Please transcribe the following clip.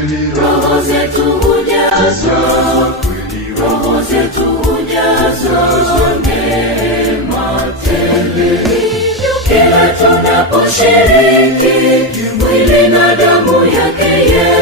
roho zetu hujazwa, roho zetu hujazwa neema tele. Kila tunaposhiriki mwili na damu yake Yesu,